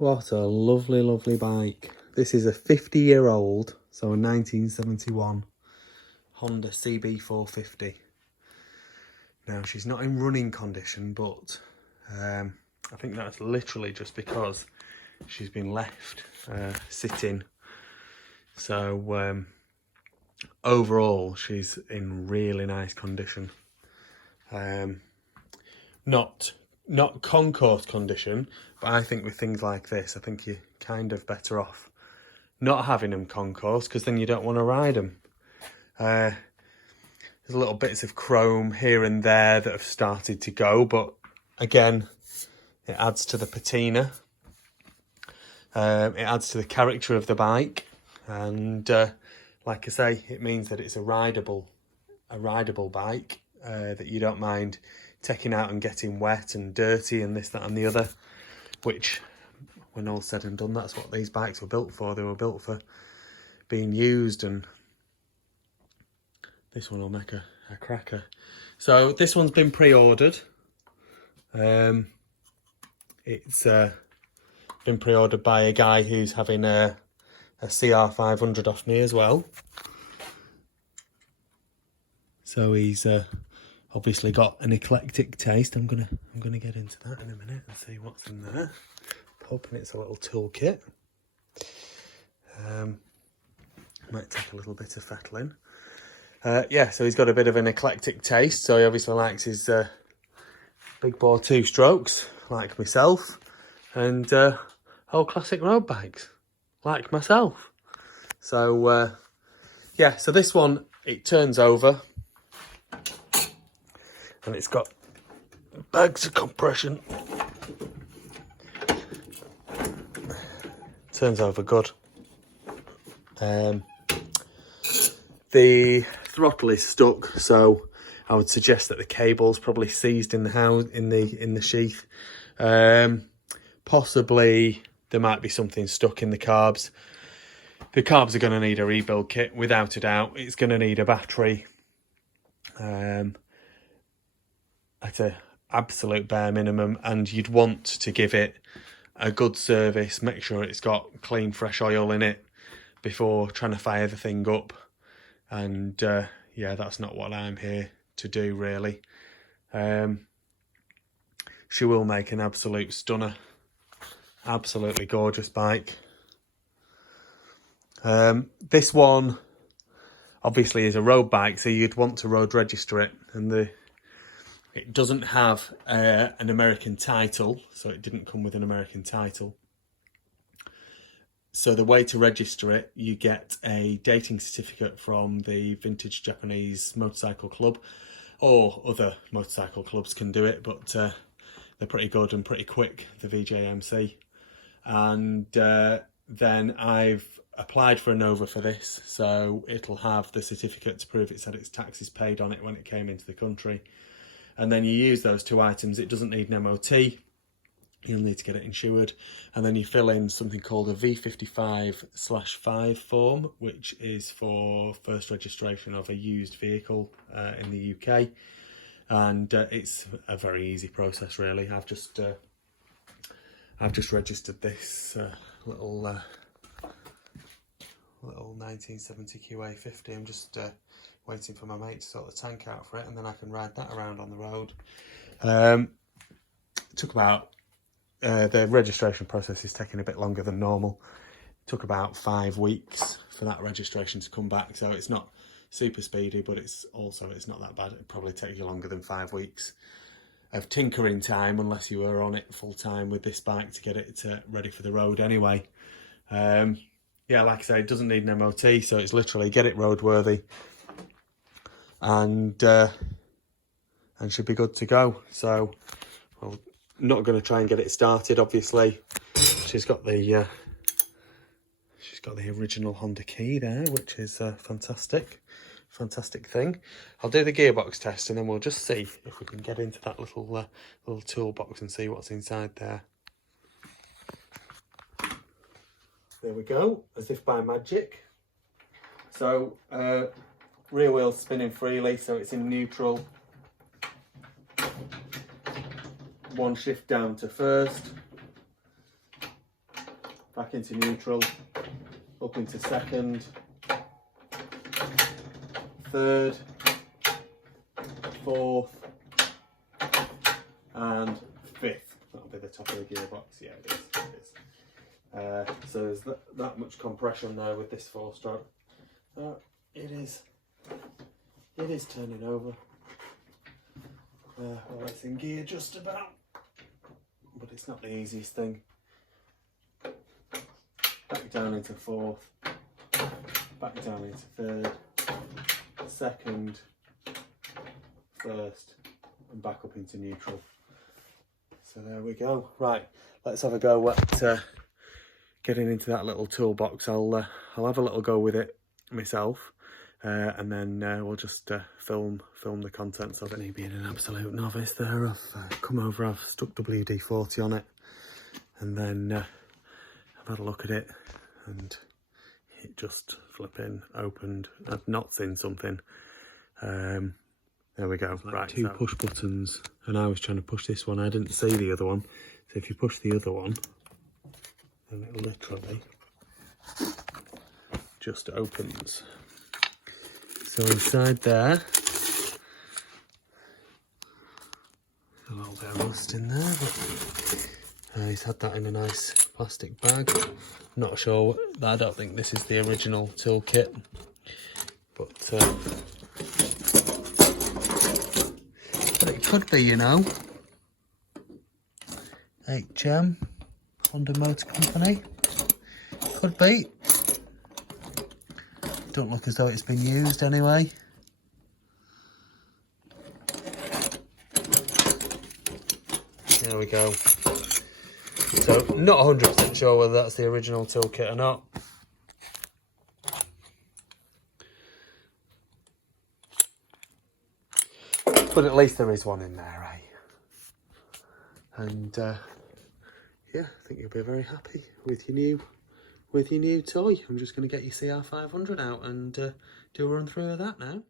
What a lovely, lovely bike. This is a 50-year-old, so a 1971 Honda CB450. Now, she's not in running condition, but I think that's literally just because she's been left sitting. So overall, she's in really nice condition. Not concourse condition, but I think with things like this, I think you're kind of better off not having them concourse, because then you don't want to ride them. There's little bits of chrome here and there that have started to go, but again, it adds to the patina. It adds to the character of the bike, and like I say, it means that it's a rideable bike that you don't mind taking out and getting wet and dirty and this, that and the other, which, when all said and done, that's what these bikes were built for. They were built for being used, and this one will make a cracker. So this one's been pre-ordered. It's been pre-ordered by a guy who's having a CR500 off me as well. So he's obviously got an eclectic taste. I'm gonna get into that in a minute and see what's in there. Hoping it's a little toolkit. Might take a little bit of fettling. Yeah, so he's got a bit of an eclectic taste. So he obviously likes his big bore 2-strokes, like myself, and old classic road bikes, like myself. So yeah, so this one, it turns over, and it's got bags of compression. Turns over good. The throttle is stuck, so I would suggest that the cable's probably seized in the house, in the sheath. Possibly there might be something stuck in the carbs. The carbs are going to need a rebuild kit, without a doubt. It's going to need a battery. At an absolute bare minimum, and you'd want to give it a good service, make sure it's got clean fresh oil in it before trying to fire the thing up. And yeah, that's not what I'm here to do, really. She will make an absolute stunner, absolutely gorgeous bike. This one obviously is a road bike, so you'd want to road register it, and it doesn't have an American title, so it didn't come with an American title. So the way to register it, you get a dating certificate from the Vintage Japanese Motorcycle Club, or other motorcycle clubs can do it, but they're pretty good and pretty quick, the VJMC. And then I've applied for a Nova for this, so it'll have the certificate to prove it's had its taxes paid on it when it came into the country. And then you use those two items. It doesn't need an MOT. You'll need to get it insured. And then you fill in something called a V55/5 form, which is for first registration of a used vehicle in the UK. And it's a very easy process, really. I've just registered this little 1970 QA50. I'm just waiting for my mate to sort the tank out for it, and then I can ride that around on the road. It took about the registration process is taking a bit longer than normal. It took about 5 weeks for that registration to come back, so it's not super speedy, but it's not that bad. It probably takes you longer than 5 weeks of tinkering time, unless you were on it full time with this bike to get it ready for the road anyway. Yeah, like I say, it doesn't need an MOT, so it's literally get it roadworthy, and should be good to go. So, well, not going to try and get it started. Obviously, she's got the original Honda key there, which is fantastic thing. I'll do the gearbox test, and then we'll just see if we can get into that little toolbox and see what's inside there. There we go, as if by magic. So rear wheel's spinning freely, so it's in neutral. One shift down to first. back into neutral, up into second, third, fourth, and fifth. That'll be the top of the gearbox. Yeah, it is. So there's that much compression there with this 4-stroke. It is turning over. Well, it's in gear just about, but it's not the easiest thing. Back down into fourth, back down into third, second, first, and back up into neutral. So there we go. Right, let's have a go at getting into that little toolbox. I'll have a little go with it myself, and then we'll just film the contents of it. Me being an absolute novice there, I've come over, I've stuck WD-40 on it, and then I've had a look at it, and it just flipping opened. I've not seen something. There we go. Like right, two push buttons, and I was trying to push this one. I didn't see the other one. So if you push the other one, then it literally just opens. So inside there, a little bit of rust in there, but he's had that in a nice plastic bag. Not sure. I don't think this is the original toolkit, but it could be, you know. HM, Honda Motor Company. Could be. Don't look as though it's been used anyway. There we go. So, not 100% sure whether that's the original toolkit or not. But at least there is one in there, eh? And yeah, I think you'll be very happy with your new toy. I'm just going to get your CR500 out and do a run through of that now.